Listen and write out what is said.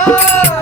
Hallelujah!